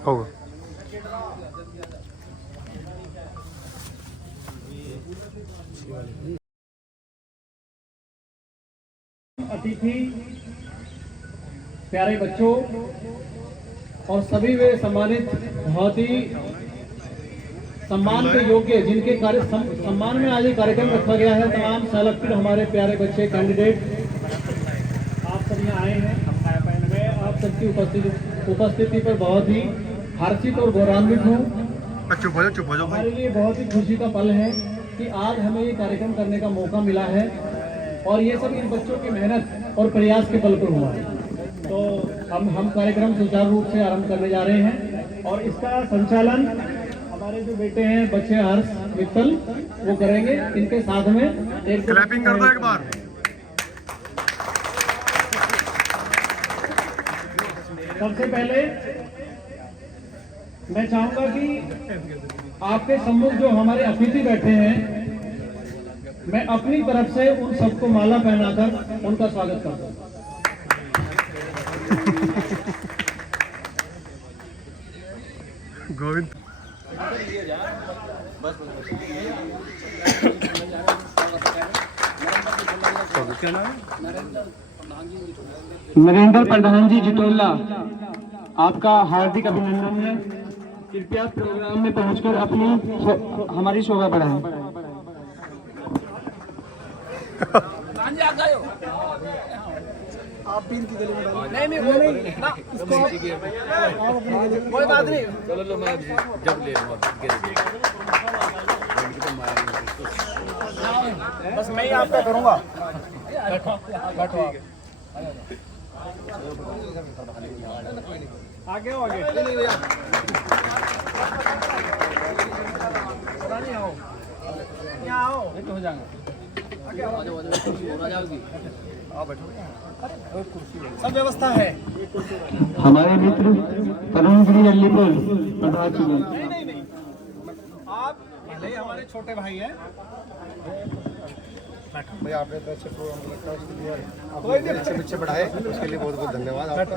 होगा। अतिथि, प्यारे बच्चों और सभी वे सम्मानित, बहुत ही सम्मान के योग्य, जिनके सम्मान में आज ये कार्यक्रम रखा गया है, तमाम सेलेक्टेड हमारे प्यारे बच्चे कैंडिडेट आप सब यहाँ आए हैं। मैं आप सबकी उपस्थिति पर बहुत ही हर्षित और गौरवान्वित हूँ। हमारे लिए बहुत ही खुशी का पल है कि आज हमें ये कार्यक्रम करने का मौका मिला है और ये सब इन बच्चों की मेहनत और प्रयास के बल पर हुआ है। तो हम कार्यक्रम सुचारू रूप से आरंभ करने जा रहे हैं और इसका संचालन हमारे जो बेटे हैं बच्चे हर्ष मित्तल वो करेंगे। इनके साथ में एक क्लैपिंग कर दो एक बार। सबसे पहले मैं चाहूंगा कि आपके सम्मुख जो हमारे अतिथि बैठे हैं, मैं अपनी तरफ से उन सबको माला पहनाकर उनका स्वागत करता हूं। गोविंद नरेंद्र प्रधान जी जिटोला, आपका हार्दिक अभिनंदन है। कृपया प्रोग्राम में पहुंचकर अपनी हमारी शोभा बढ़ाएं। आप भी इनकी गली में नहीं ना, इसको कोई बात नहीं। चलो मैं जब ले बस मैं ही आपका करूंगा। बैठो आगे हो आगे। यहाँ आओ, हो जाएगा। सब व्यवस्था है। हमारे मित्र तरुण अलीपुर प्रधान जी, नहीं आप भले हमारे छोटे भाई हैं। भाई आपने तो अच्छे प्रोग्राम रखा, उसके लिए आपने अच्छे बच्चे बढ़ाए, उसके लिए बहुत बहुत धन्यवाद आपका।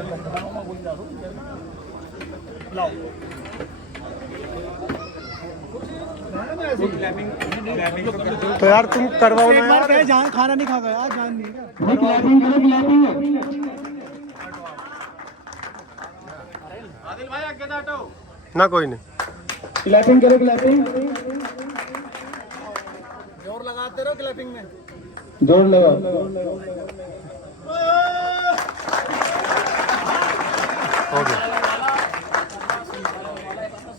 तो यार तुम करवाओ ना यार। जान खाना नहीं खा गया, जान नहीं आदिल भाई आगे हटो ना, कोई नहीं। क्लैपिंग करो, क्लैपिंग जोर लगाते रहो क्लैपिंग में। जोर लगाओ। हो गया।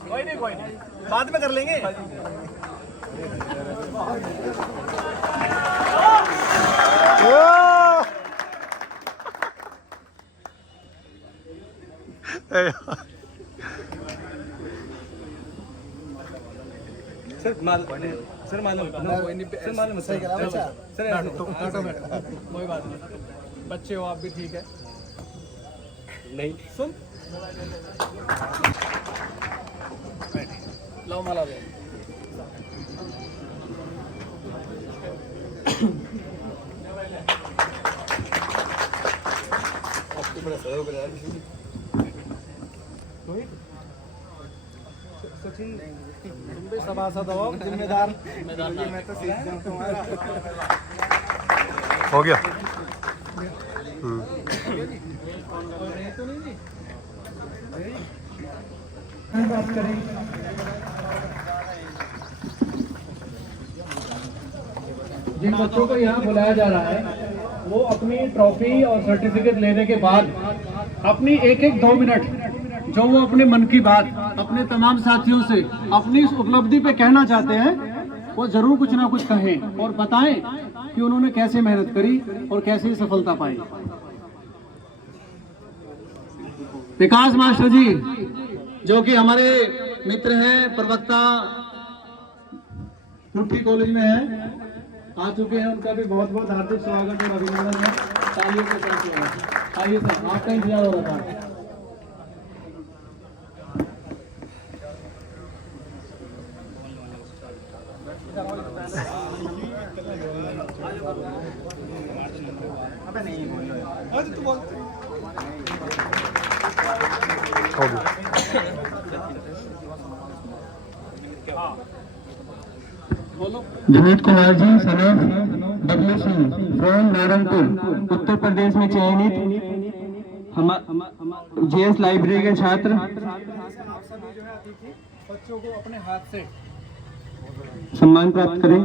कोई नहीं बाद में कर लेंगे। सर मालूम सही सर कोई बात नहीं, बच्चे हो आप भी, ठीक है। नहीं सुन लो माला दे। बड़ा सहयोग है तुम भी सभासद हो, जिम्मेदार। मैं तो सीख जाऊँ तुम्हारा। हो गया। बात करें जिन बच्चों को यहाँ बुलाया जा रहा है वो अपनी ट्रॉफी और सर्टिफिकेट लेने के बाद अपनी एक 2 मिनट जो वो अपने मन की बात अपने तमाम साथियों से अपनी इस उपलब्धि पे कहना चाहते हैं, वो जरूर कुछ ना कुछ कहें और बताएं कि उन्होंने कैसे मेहनत करी और कैसे सफलता पाई। विकास मास्टर जी जो कि हमारे मित्र हैं, प्रवक्ता मुट्ठी कॉलेज में है, आ चुके हैं, उनका भी बहुत बहुत हार्दिक स्वागत और अभिनंदन है। तालियों के साथ स्वागत। आइए सर, आपका इंतजार हो रहा था। विनीत कुमार जी सनफ डब्ल्यू सिंह फ्रॉम नारायणपुर उत्तर प्रदेश में चयनित जेएस लाइब्रेरी के छात्र बच्चों को अपने हाथ से सम्मान प्राप्त करें।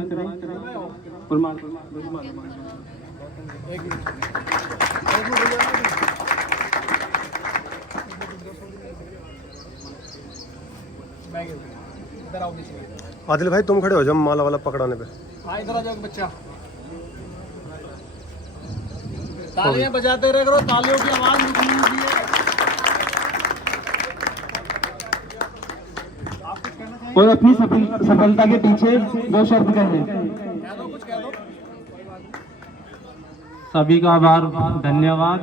इधर आओ पीछे। आदिल भाई तुम खड़े हो जाओ माला वाला पकड़ाने पे। हाँ इधर आ जाओ बच्चा। तालियां बजाते रहे करो, तालियों की आवाज निकलनी चाहिए। और अपनी सफलता के पीछे दो शब्द कहें। कह दो, कुछ कह दो। सभी का आभार, धन्यवाद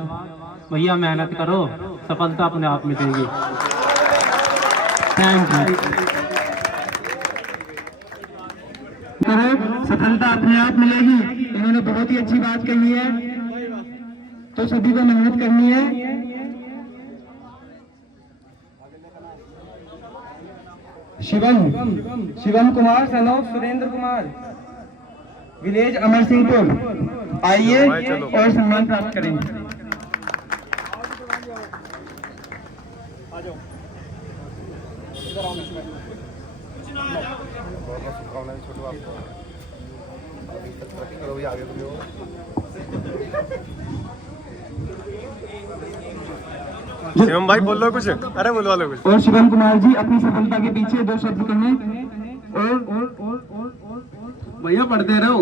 भैया। मेहनत करो, सफलता अपने आप मिलेगी। Thank you. सफलता अपने आप मिलेगी, इन्होंने बहुत ही अच्छी बात कही है, तो सभी को मेहनत करनी है। Shivam Kumar son of Surendra Kumar, village Amar Singhpur, आइए और सम्मान प्राप्त करें। बहुत बहुत शुभकामनाएं छोटू आपको, अभी तक तरक्की करो, आगे भी हो। शिवम भाई बोल लो कुछ, अरे बोलवा लो कुछ। और शिवम कुमार जी अपनी सफलता के पीछे दो शब्द कहें। और भैया पढ़ते रहो।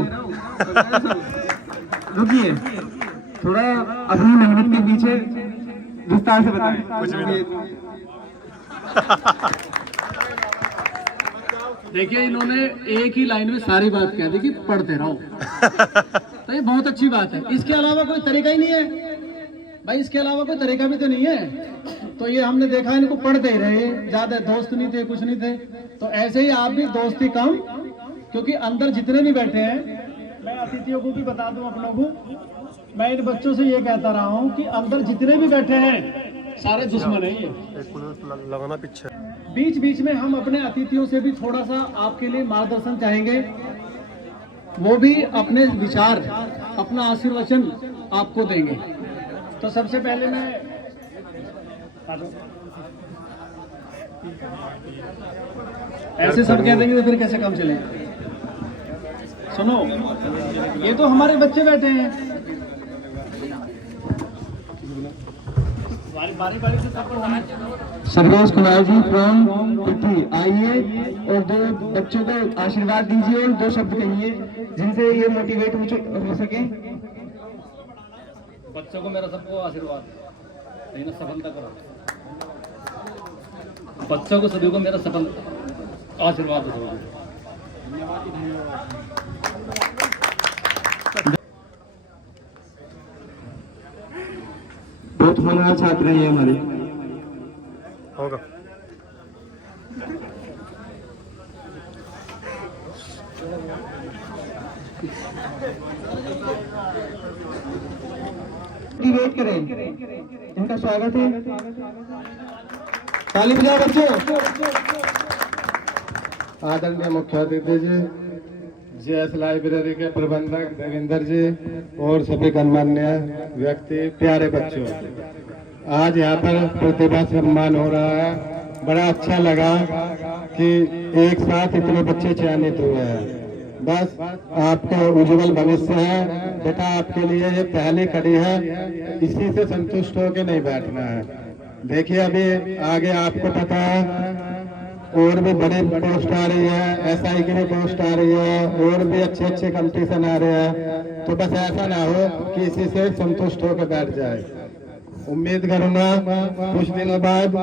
रुकिए, थोड़ा अपनी मेहनत के पीछे विस्तार से बताएं। कुछ भी नहीं। देखिए इन्होंने एक ही लाइन में सारी बात कह दी कि पढ़ते रहो। तो ये बहुत अच्छी बात है, इसके अलावा कोई तरीका ही नहीं है भाई, इसके अलावा कोई तरीका भी तो नहीं है। तो ये हमने देखा इनको पढ़ते ही रहे, ज्यादा दोस्त नहीं थे, कुछ नहीं थे। तो ऐसे ही आप भी दोस्ती कम, क्योंकि अंदर जितने भी बैठे हैं, मैं अतिथियों को भी बता दूं अपनों को, मैं इन बच्चों से ये कहता रहा हूँ कि अंदर जितने भी बैठे हैं सारे दुश्मन है। ये लगाना पीछे। बीच बीच में हम अपने अतिथियों से भी थोड़ा सा आपके लिए मार्गदर्शन चाहेंगे, वो भी अपने विचार, अपना आशीर्वचन आपको देंगे। तो सबसे पहले मैं ऐसे सब कह देंगे तो फिर कैसे काम चलेगा। सुनो, ये तो हमारे बच्चे बैठे हैं, बारी बारी से सबको होना चाहिए। सर्वेश कुमार जी फ्रॉम पृथ्वी, आइए और दो बच्चों को आशीर्वाद दीजिए और दो शब्द कहिए जिनसे ये मोटिवेट हो सके। बच्चों को मेरा सबको आशीर्वाद देना, सफलता करो। बच्चों को सभी को मेरा सफल आशीर्वाद दो। बहुत होनहार छात्र हैं ये हमारे। होगा। वेट करें, इनका स्वागत है। ताली बजाओ बच्चों। आदरणीय मुख्य अतिथि जी, जेएस लाइब्रेरी के प्रबंधक देवेंद्र जी और सभी गणमान्य व्यक्ति, प्यारे बच्चों, आज यहाँ पर प्रतिभा सम्मान हो रहा है। बड़ा अच्छा लगा कि एक साथ इतने बच्चे चयनित हुए हैं। बस आपका उज्जवल भविष्य है बेटा, आपके लिए ये पहली कड़ी है, इसी से संतुष्ट होकर नहीं बैठना है। देखिए अभी आगे आपको पता है और भी बड़े पोस्ट आ रही है, एसआई की भी पोस्ट आ रही है, और भी अच्छे अच्छे कंपटीशन आ रहे हैं। तो बस ऐसा ना हो कि इसी से संतुष्ट होकर बैठ जाए। उम्मीद करूंगा कुछ दिनों बाद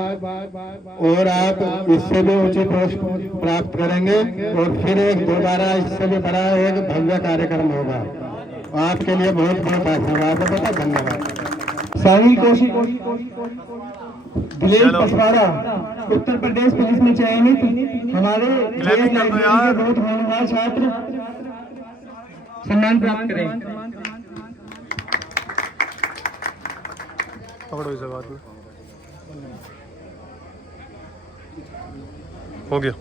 और आप इससे भी ऊंचे पोस्ट प्राप्त करेंगे और फिर एक दोबारा इससे भी बड़ा एक भव्य कार्यक्रम होगा। आपके लिए बहुत बहुत आशीर्वाद है, धन्यवाद। साहिल कौशिक दिलेश पसवाड़ा उत्तर प्रदेश पुलिस में चयनित हमारे बहुत होनहार छात्र सम्मान प्राप्त करें। पकड़ो इसे बात में हो गया।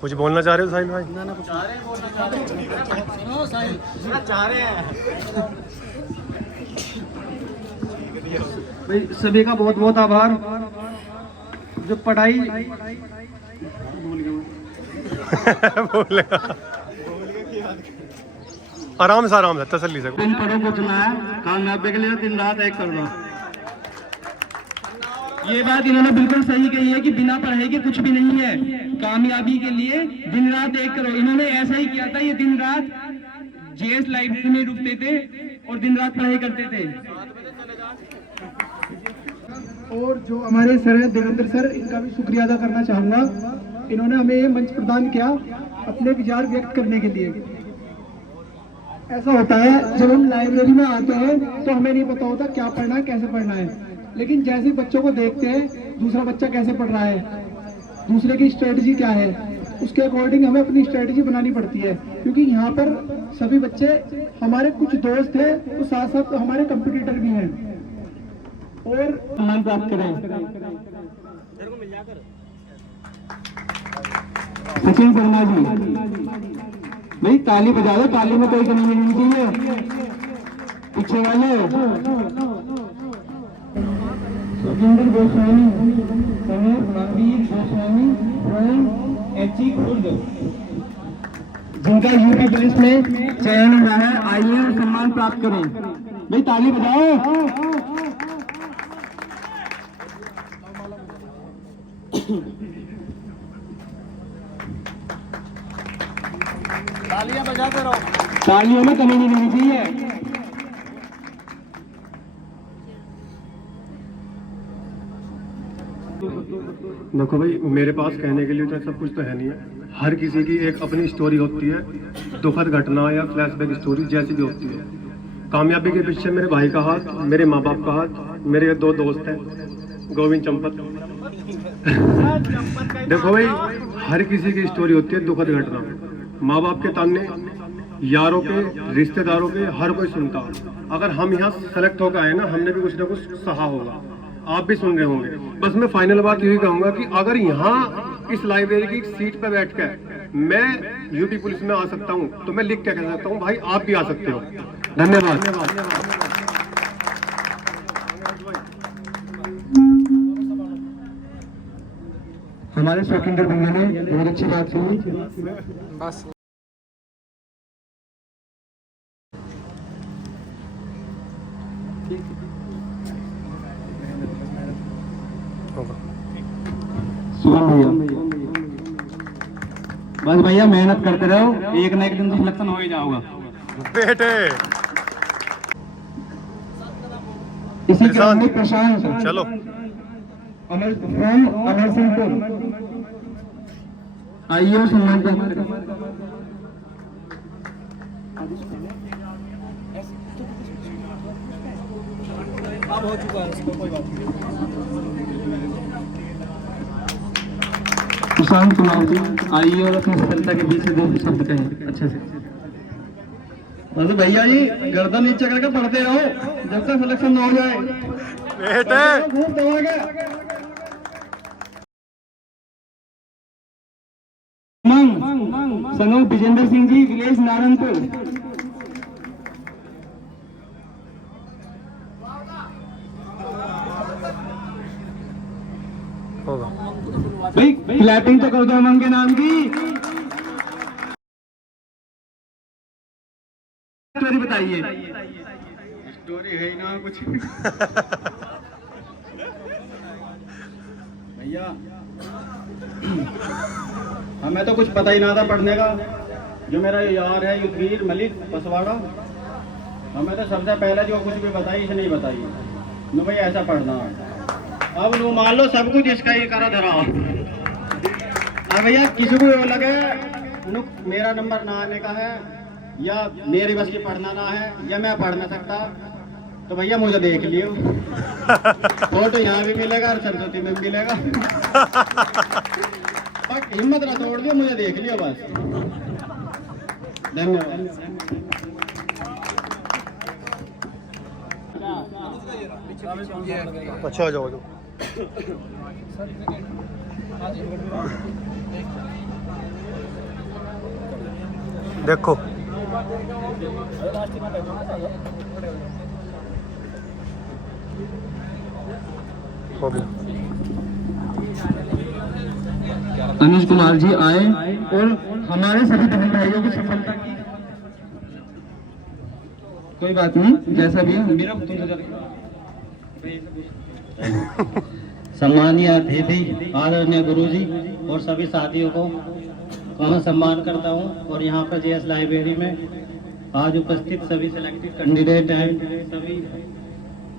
कुछ बोलना चाह रहे हो साहिल भाई? भाई सभी का बहुत बहुत आभार। जो पढ़ाई बोलेगा आराम से तसल्ली से। इन पढ़ों को चुना है कामयाबी के लिए दिन रात एक करना। ये बात इन्होंने बिल्कुल सही कही है कि बिना पढ़ाई के कुछ भी नहीं है। कामयाबी के लिए दिन रात एक करो। इन्होंने ऐसा ही किया था। ये दिन रात जेएस लाइब्रेरी में रुकते थे और दिन रात पढ़ाई करते थे। और जो हमारे सर हैं देवेंद्र सर, इनका भी शुक्रिया अदा करना चाहूंगा। इन्होंने हमें ये मंच प्रदान किया अपने विचार व्यक्त करने के लिए। ऐसा होता है जब हम लाइब्रेरी में आते हैं तो हमें नहीं पता होता क्या पढ़ना है, कैसे पढ़ना है, लेकिन जैसे बच्चों को देखते हैं दूसरा बच्चा कैसे पढ़ रहा है, दूसरे की स्ट्रेटजी क्या है, उसके अकॉर्डिंग हमें अपनी स्ट्रेटजी बनानी पड़ती है। क्योंकि यहाँ पर सभी बच्चे हमारे कुछ दोस्त हैं तो साथ साथ हमारे कंपटीटर भी हैं। और सम्मान प्राप्त करें सचिन शर्मा जी। भाई ताली बजा दो, ताली में कोई कमी नहीं चाहिए। पीछे वाले सुखिंदर गोस्वामी, महावीर गोस्वामी, एचई खुर्द, जिनका यूपी पुलिस में चयन हुआ है, आइए और सम्मान प्राप्त करें। भाई ताली बजाओ। तालियां बजाते रहो। तालियों में कमी नहीं होनी चाहिए। देखो भाई, मेरे पास कहने के लिए तो सब कुछ तो है नहीं है। हर किसी की एक अपनी स्टोरी होती है, दुखद घटना या फ्लैशबैक स्टोरी जैसी भी होती है। कामयाबी के पीछे मेरे भाई का हाथ, मेरे माँ बाप का हाथ, मेरे 2 दोस्त हैं गोविंद चंपत। देखो भाई, हर किसी की स्टोरी होती है दुखद घटना। माँ बाप के ताने, यारों के, रिश्तेदारों के, हर कोई सुनता। अगर हम यहाँ सेलेक्ट होकर आए ना, हमने भी कुछ ना कुछ सहा होगा। आप भी सुन रहे होंगे। बस मैं फाइनल बात यही कहूंगा कि अगर यहाँ इस लाइब्रेरी की सीट पर बैठकर मैं यूपी पुलिस में आ सकता हूँ तो मैं लिख के कह सकता हूँ भाई आप भी आ सकते हो। धन्यवाद। हमारे शौकिंदर भैया ने बहुत अच्छी बात सुनी। बस बस भैया मेहनत करते रहो, एक ना एक दिन तो सिलेक्शन हो ही जाओगा बेटे। इसी क्रम में प्रशांत चलो अमर फ्रॉम अमर सिंहपुर, आइए और सम्मान प्राप्त करें। अब हो चुका है, उसको कोई बात नहीं। प्रशांत कुमार जी, आइए और अपनी सफलता के बीच से 2 शब्द कहें अच्छे से। बस भैया जी गर्दन नीचे करके पढ़ते रहो जब तक सिलेक्शन न हो जाए। बेटे खूब दबा के सनो विजेंद्र सिंह जी, विलेज नारायणपुर। होगा भाई क्लैपिंग तो कर दो उमंग के नाम की। स्टोरी बताइए। स्टोरी है ही ना कुछ। भैया हमें तो कुछ पता ही ना था पढ़ने का। जो मेरा यार है युद्धवीर मलिक पसवाड़ा, हमें तो सबसे पहले जो कुछ भी बताई इसे नहीं बताई। नो भाई ऐसा पढ़ना। अब नो मान लो सब कुछ इसका ही करो धराओ। अब भैया किसी को लगे मेरा नंबर ना आने का है या मेरी बस की पढ़ना ना है या मैं पढ़ नहीं सकता, तो भैया मुझे देख लियो। फोटो यहाँ भी मिलेगा और सरस्वती में भी मिलेगा। बस हिम्मत ना तोड़ दियो, मुझे देख लियो बस। धन्यवाद। अच्छा आ जाओ। देखो हो गया। अनुज कुमार जी आए और हमारे सभी बहन भाइयों की सफलता की। कोई बात नहीं, जैसा भी है मेरा सम्मानीय अतिथि, आदरणीय गुरुजी और सभी साथियों को मैं सम्मान करता हूं। और यहाँ पर जेएस लाइब्रेरी में आज उपस्थित सभी सिलेक्टेड कैंडिडेट हैं, सभी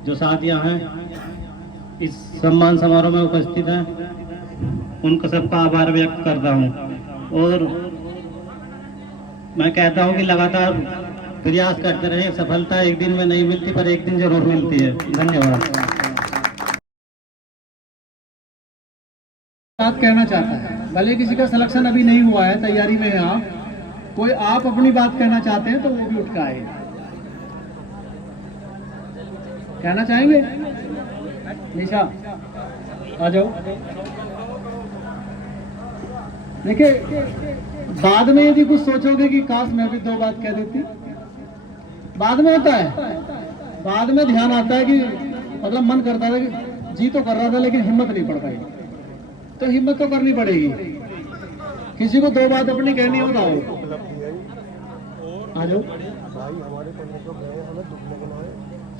जो साथियां हैं इस सम्मान समारोह में उपस्थित हैं, उनका सबका आभार व्यक्त करता हूं। और मैं कहता हूं कि लगातार प्रयास करते रहे, सफलता एक दिन में नहीं मिलती पर एक दिन जरूर मिलती है। धन्यवाद। बात कहना चाहता है, भले किसी का सिलेक्शन अभी नहीं हुआ है, तैयारी में है आप, कोई आप अपनी बात कहना चाहते हैं तो वो भी उठ के आए। कहना चाहेंगे? निशा आ जाओ। देखिए, बाद में यदि कुछ सोचोगे कि काश मैं भी दो बात कह देती, बाद में होता है, बाद में ध्यान आता है कि मतलब मन करता था कि जी तो कर रहा था लेकिन हिम्मत नहीं पड़ पाई। तो हिम्मत तो करनी पड़ेगी। किसी को दो बात अपनी कहनी हो तो आ जाओ।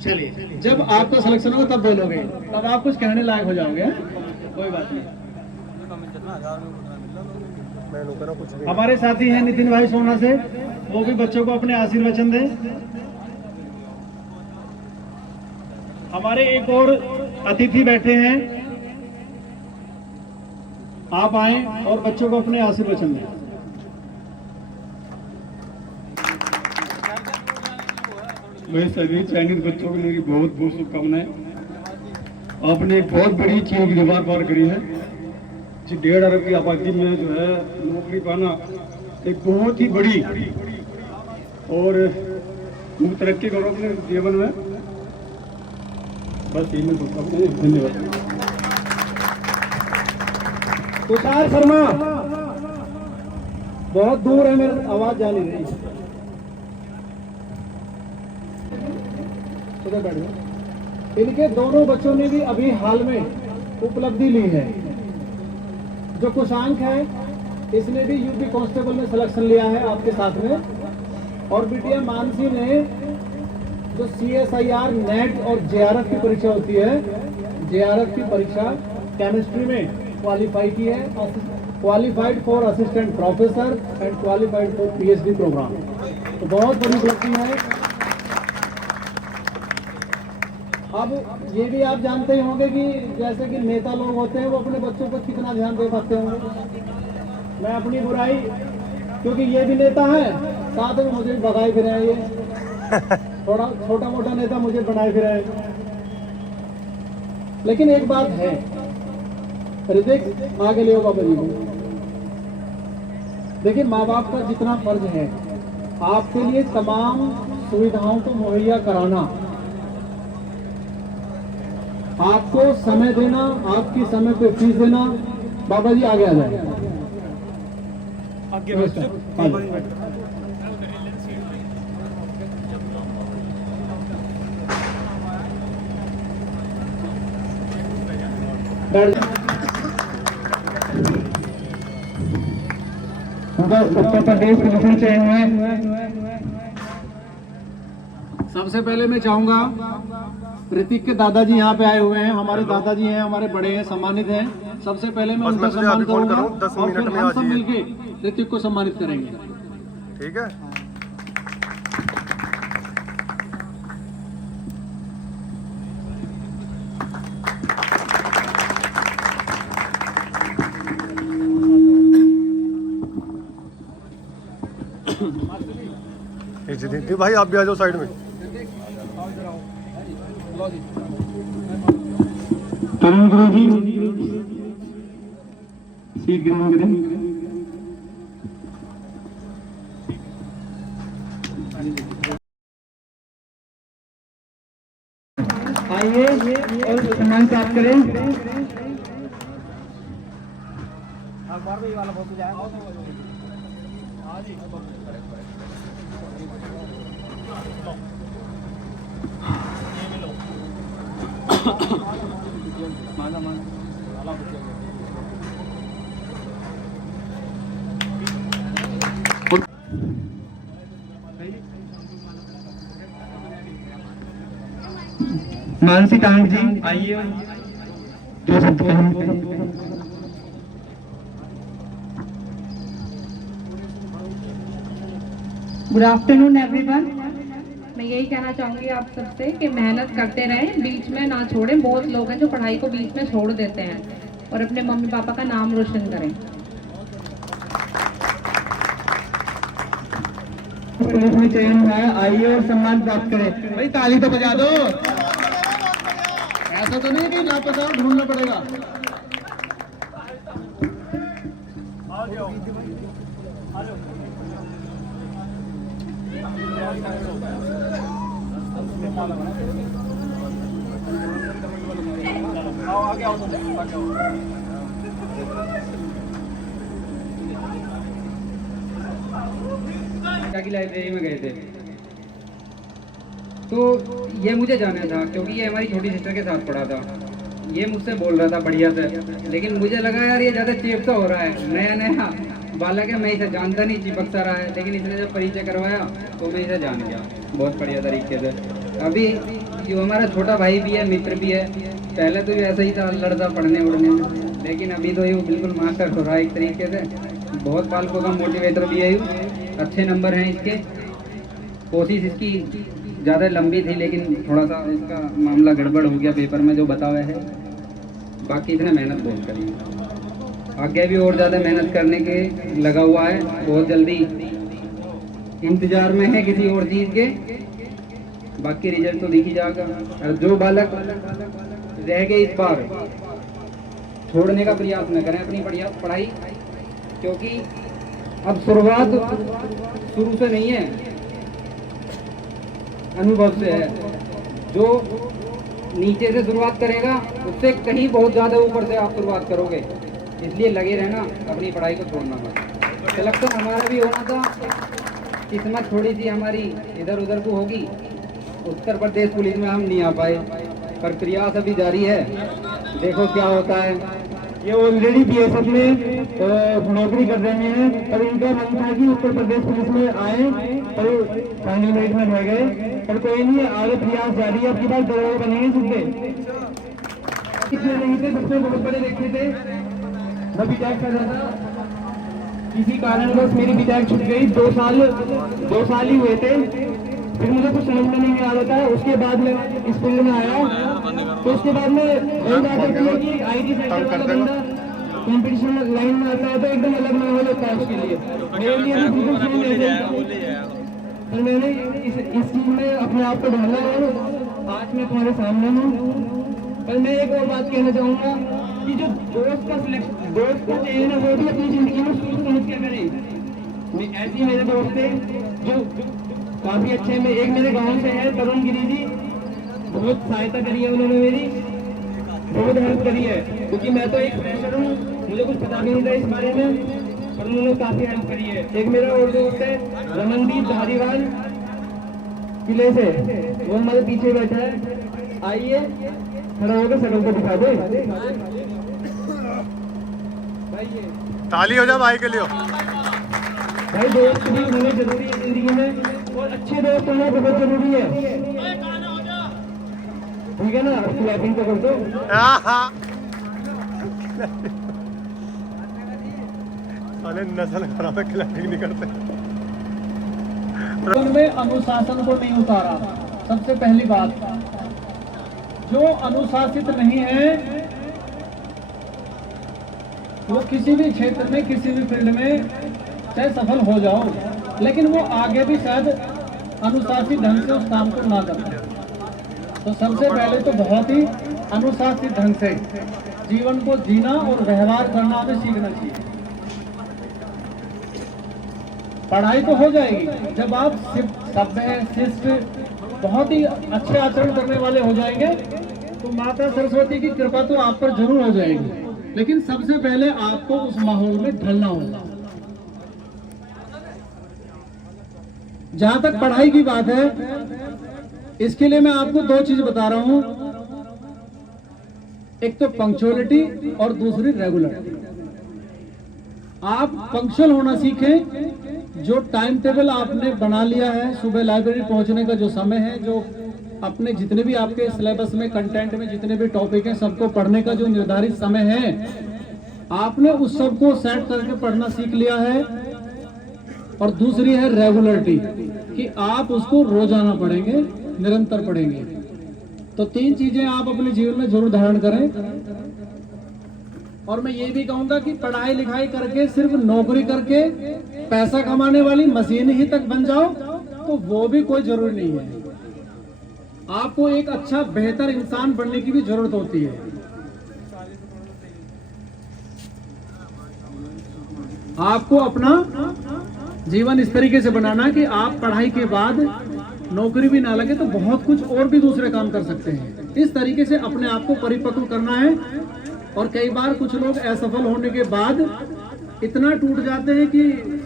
चलिए, जब आपका सिलेक्शन होगा तब बोलोगे, तब आप कुछ कहने लायक हो जाओगे। कोई बात नहीं। हमारे साथी हैं नितिन भाई सोना से, वो भी बच्चों को अपने आशीर्वचन दें। हमारे एक और अतिथि बैठे हैं, आप आए और बच्चों को अपने आशीर्वचन दें। मैं सभी चयनित बच्चों को मेरी बहुत बहुत शुभकामनाएं। आपने एक बहुत बड़ी चीज की दीवार पार करी है। 1.5 अरब की आबादी में जो है नौकरी पाना एक बहुत ही बड़ी और तरक्की करो अपने जीवन में। बस यही मैं सोचता हूँ। धन्यवाद। तुषार शर्मा बहुत दूर है, मेरी आवाज जा नहीं रही। उधर बैठ जाओ। इनके दोनों बच्चों ने भी अभी हाल में उपलब्धि ली है। जो कुशांक है, इसने भी यूपी कांस्टेबल में सिलेक्शन लिया है आपके साथ में। और बिटिया मानसी ने जो CSIR नेट और JRF की परीक्षा होती है, JRF की परीक्षा केमिस्ट्री में क्वालिफाई की है, qualified for assistant professor and qualified for PhD program. तो बहुत बड़ी उपलब्धि है। अब ये भी आप जानते ही होंगे कि जैसे कि नेता लोग होते हैं वो अपने बच्चों पर कितना ध्यान दे पाते होंगे। मैं अपनी बुराई, क्योंकि ये भी नेता है, साथ में मुझे भगाए फिर ये थोड़ा छोटा मोटा नेता मुझे बनाए फिर। लेकिन एक बात है, ऋतिक आगे ले बाबा जी को, देखिए माँ बाप का जितना फर्ज है आपके लिए तमाम सुविधाओं को मुहैया कराना, आपको समय देना, आपकी समय पे फीस देना। बाबा जी आगे आ जाए। उत्तर प्रदेश के मुख्य चयन हुए। सबसे पहले मैं चाहूंगा, ऋतिक के दादाजी यहाँ पे आए हुए हैं, हमारे दादाजी हैं, हमारे बड़े हैं, सम्मानित हैं। सबसे पहले मैं उनका सम्मान करूंगा और फिर हम सब मिलके ऋतिक को सम्मानित करेंगे। ठीक है। ये भाई आप भी आ जाओ साइड में। तरुण गुरु जी सीट ग्रहण करें। आइए और सम्मान प्राप्त करें। मानसी टांग जी आइए, दो शब्द कहें। Good afternoon everyone. मैं यही कहना चाहूँगी आप सबसे कि मेहनत करते रहें, बीच में ना छोड़ें। बहुत लोग हैं जो पढ़ाई को बीच में छोड़ देते हैं और अपने मम्मी पापा का नाम रोशन करें। पुलिस में चयन हुआ है, आइए और सम्मान प्राप्त करें। भाई ताली तो बजा दो। ऐसा तो नहीं कि लापता हो, ढूंढना पड़ेगा। की लाइब्रेरी में गए थे तो ये मुझे जाना था क्योंकि ये हमारी छोटी सिस्टर के साथ पढ़ा था। ये मुझसे बोल रहा था बढ़िया से, लेकिन मुझे लगा यार ये ज़्यादा चेप सा हो रहा है, नया नया बालक है, मैं इसे जानता नहीं, चिपक सा रहा है। लेकिन इसने जब परिचय करवाया तो मैं इसे जान गया बहुत बढ़िया तरीके से। अभी जो हमारा छोटा भाई भी है, मित्र भी है, पहले तो ये ऐसा ही था, लड़ता पढ़ने उड़ने में, लेकिन अभी तो ये बिल्कुल मास्टर हो रहा है एक तरीके से। बहुत बालकों का मोटिवेटर भी है, अच्छे नंबर हैं इसके। कोशिश इसकी ज़्यादा लंबी थी लेकिन थोड़ा सा इसका मामला गड़बड़ हो गया पेपर में जो बताया है। बाकी इसने मेहनत बहुत करी, आगे भी और ज़्यादा मेहनत करने के लगा हुआ है, बहुत जल्दी इंतज़ार में है किसी और चीज़ के। बाकी रिजल्ट तो दिख ही जाएगा। और जो बालक रह गए इस बार, छोड़ने का प्रयास न करें अपनी पढ़ाई, क्योंकि अब शुरुआत शुरू से नहीं है, अनुभव से है। जो नीचे से शुरुआत करेगा उससे कहीं बहुत ज़्यादा ऊपर से आप शुरुआत करोगे। इसलिए लगे रहना, अपनी पढ़ाई को छोड़ना मत। सिलेक्शन हमारा भी होना था, किस्मत थोड़ी सी हमारी इधर उधर को होगी, उत्तर प्रदेश पुलिस में हम नहीं आ पाए, पर प्रयास अभी जारी है, देखो क्या होता है। ये ऑलरेडी बीएसएफ में नौकरी कर रहे हैं, पर इनका मन था कि उत्तर प्रदेश पुलिस में आए, पर फाइनल मेरिट में रह गए। पर कोई नहीं, आगे प्रयास जारी है, आपकी बात दरोगा बनेंगे सीधे। कितने नहीं थे, सबसे बहुत बड़े देखे थे। मैं बीटेक कर रहा था, किसी कारणवश मेरी बीटेक छूट गई। 2 साल ही हुए थे, फिर मुझे कुछ समझ में नहीं आ रहा था। उसके बाद में इस फील्ड में आया, तो उसके बाद में वही बात होती है कि आईटी सेक्टर वाला बंदा कंपटीशन लाइन में आता है तो एकदम अलग माहौल होता है उसके लिए। मेरे लिए भी बिल्कुल सेम ऐसे, पर मैंने इस चीज में अपने आप को ढाला और आज मैं तुम्हारे सामने हूँ। पर मैं एक और बात कहना चाहूँगा कि जो दोस्त का चयन है वो भी अपनी जिंदगी में सोच समझ के करें। ऐसे मेरे दोस्त थे जो काफी अच्छे में, एक मेरे गांव से है तरुण गिरी जी, बहुत सहायता करी है उन्होंने, मेरी बहुत हेल्प करी है, क्योंकि मैं तो एक फ्रेशर हूँ, मुझे कुछ पता भी नहीं था इस बारे में, पर उन्होंने काफी हेल्प करी है। एक मेरा और दोस्त है रमनदीप धारीवाल किले से, वो हमारे पीछे बैठा है, आइए खड़ा होकर शकल को दिखा दे ताली हो जाए भाई के लिए। भाई दोस्त भी होने जरूरी है जिंदगी में, और अच्छे दोस्त होना बहुत जरूरी है, ठीक है ना। क्लैपिंग तो कर दो। साले नस्ल खराब है, क्लैपिंग नहीं करते। में अनुशासन को नहीं उतारा। सबसे पहली बात, जो अनुशासित नहीं है वो किसी भी क्षेत्र में, किसी भी फील्ड में चाहे सफल हो जाओ, लेकिन वो आगे भी शायद अनुशासित ढंग से उस काम को ना कर पाए। तो सबसे पहले तो बहुत ही अनुशासित ढंग से जीवन को जीना और व्यवहार करना हमें सीखना चाहिए। पढ़ाई तो हो जाएगी जब आप सभ्य शिष्ट बहुत ही अच्छे आचरण करने वाले हो जाएंगे तो माता सरस्वती की कृपा तो आप पर जरूर हो जाएगी। लेकिन सबसे पहले आपको उस माहौल में ढलना होगा। जहां तक पढ़ाई की बात है, इसके लिए मैं आपको दो चीज बता रहा हूं, एक तो पंक्चुअलिटी और दूसरी रेगुलरिटी। आप पंक्चुअल होना सीखें। जो टाइम टेबल आपने बना लिया है, सुबह लाइब्रेरी पहुंचने का जो समय है, जो अपने जितने भी आपके सिलेबस में कंटेंट में जितने भी टॉपिक हैं सबको पढ़ने का जो निर्धारित समय है, आपने उस सब को सेट करके पढ़ना सीख लिया है। और दूसरी है रेगुलरिटी, कि आप उसको रोजाना पढ़ेंगे, निरंतर पढ़ेंगे। तो तीन चीजें आप अपने जीवन में जरूर धारण करें। और मैं ये भी कहूंगा कि पढ़ाई लिखाई करके सिर्फ नौकरी करके पैसा कमाने वाली मशीन ही तक बन जाओ तो वो भी कोई जरूरी नहीं है। आपको एक अच्छा बेहतर इंसान बनने की भी जरूरत होती है। आपको अपना जीवन इस तरीके से बनाना कि आप पढ़ाई के बाद नौकरी भी ना लगे तो बहुत कुछ और भी दूसरे काम कर सकते हैं। इस तरीके से अपने आप को परिपक्व करना है। और कई बार कुछ लोग असफल होने के बाद इतना टूट जाते हैं कि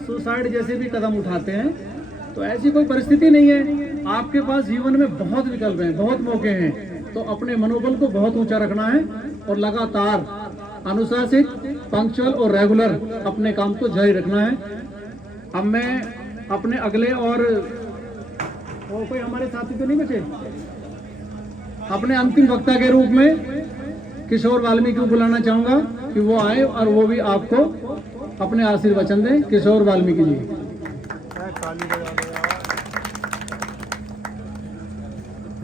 सुसाइड जैसे भी कदम उठाते हैं। तो ऐसी कोई परिस्थिति नहीं है। आपके पास जीवन में बहुत विकल्प हैं, बहुत मौके हैं। तो अपने मनोबल को बहुत ऊंचा रखना है और लगातार अनुशासित, पंक्चुअल और रेगुलर अपने काम को जारी रखना है। अब मैं अपने अगले और कोई हमारे साथी तो नहीं बचे, अपने अंतिम वक्ता के रूप में किशोर वाल्मीकि को बुलाना चाहूंगा कि वो आए और वो भी आपको अपने आशीर्वचन दें। किशोर वाल्मीकि जी।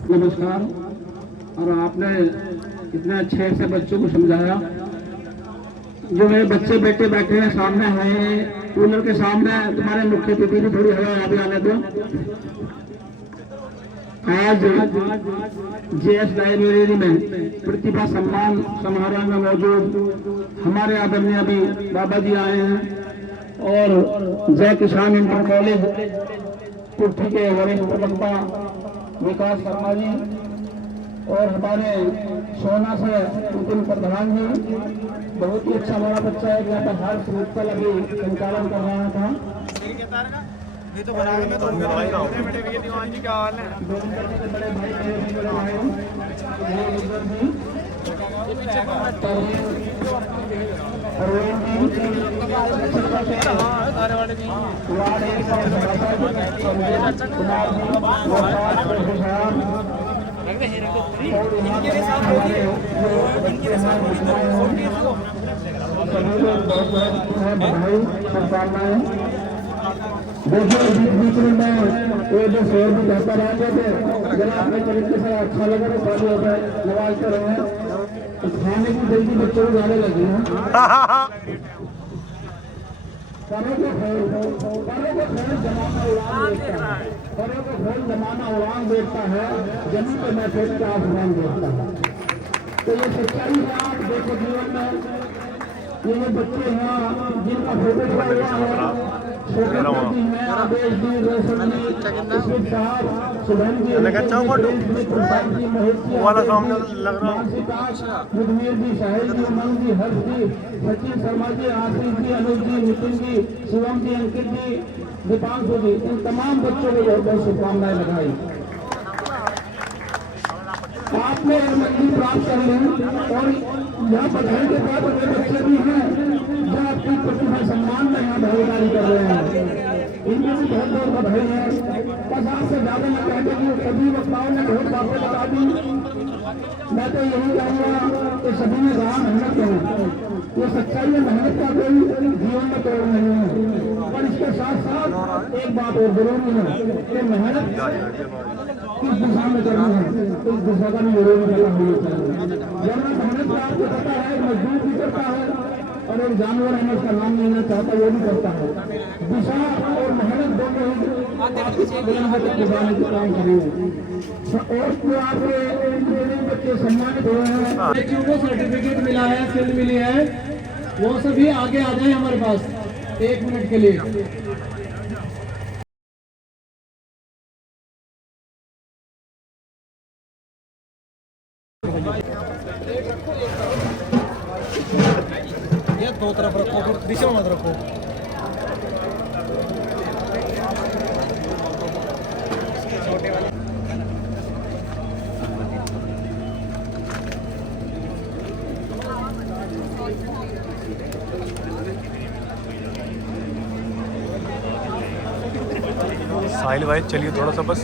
नमस्कार। और आपने इतने अच्छे से बच्चों को समझाया। जो मेरे बच्चे बेटे बैठे हैं सामने हैं, कूलर के सामने, तुम्हारे मुख्य अतिथि भी थोड़ी हवा अभी आने दो। आज जेएस लाइब्रेरी में प्रतिभा सम्मान समारोह में मौजूद हमारे आदरणीय अभी बाबा जी आए हैं और जय किसान इंटर कॉलेज कुट्ठी के वरिष्ठ प्रवक्ता विकास शर्मा जी और हमारे सोना से उनके प्रधान जी। बहुत ही अच्छा हमारा बच्चा है, यहाँ पर हर सुविधा लगी संचालन कर रहा था। ये तो बना में तो बड़े भैया दीवान जी क्या हाल है? बड़े भाई देखिए बीच में मैं ये जो शेर भी कहता रहेंगे तो जरा अपने तरीके से अच्छा लगा तो चालू होता है नवाजते रहे। तो खाने की जल्दी बच्चों को जाने लगी है। करों को खेल जमाना उड़ान देखता है, करों को खेल जमाना उड़ान देखता है, जमीन पे बैठे के आसमान देखता है। तो ये सच्चाई है। आप देखो जीवन में ये बच्चे हैं जिनका फोटो लगा हुआ है, जी हैं, आदेश जी, रोशन जी, इसमें साहब, सुधन जी, वाला सामने लग रहा है। मुखबीर जी, साहिल जी, उमंग जी, हर्ष जी, सचिन शर्मा जी, आशीष जी, अनुज जी, नितिन जी, शिवम जी, अंकित जी, दीपांशु जी, इन तमाम बच्चों को बहुत बहुत शुभकामनाएं लगाई। आपने मंजिल प्राप्त कर लें और यहाँ पढ़ाई के बाद बड़े बच्चे भी हैं जो आपकी प्रतिभा सम्मान में यहाँ भागीदारी कर रहे हैं। इनमें भी बहुत बहुत बधाई है। बस आपसे ज्यादा मैं कहते कि सभी वक्ताओं ने बहुत बातें बता दी। मैं तो यही कहूँगा कि सभी ने जहाँ मेहनत करें, ये सच्चाई है, मेहनत का कोई जीवन में तोड़ नहीं है। और इसके साथ साथ एक बात और जरूरी है कि मेहनत किस दिशा में करनी है, तो इस दिशा का भी जरूरी पता होना चाहिए। जब मेहनत का आपको पता है, मजदूर भी करता है और एक जानवर है उसका नाम लेना चाहता वो भी करता है। दिशा और मेहनत दोनों काम करी और जो आपके बच्चे सम्मानित हुए हैं, बच्चों को सर्टिफिकेट मिला है, शील्ड मिली है, वो सभी आगे आ जाए हमारे पास 1 मिनट के लिए। ये दो तरफ रखो, फिर दिशा मत रखो। साहिल भाई चलिए थोड़ा सा बस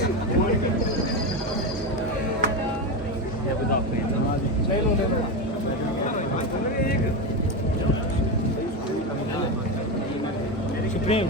सुप्रीम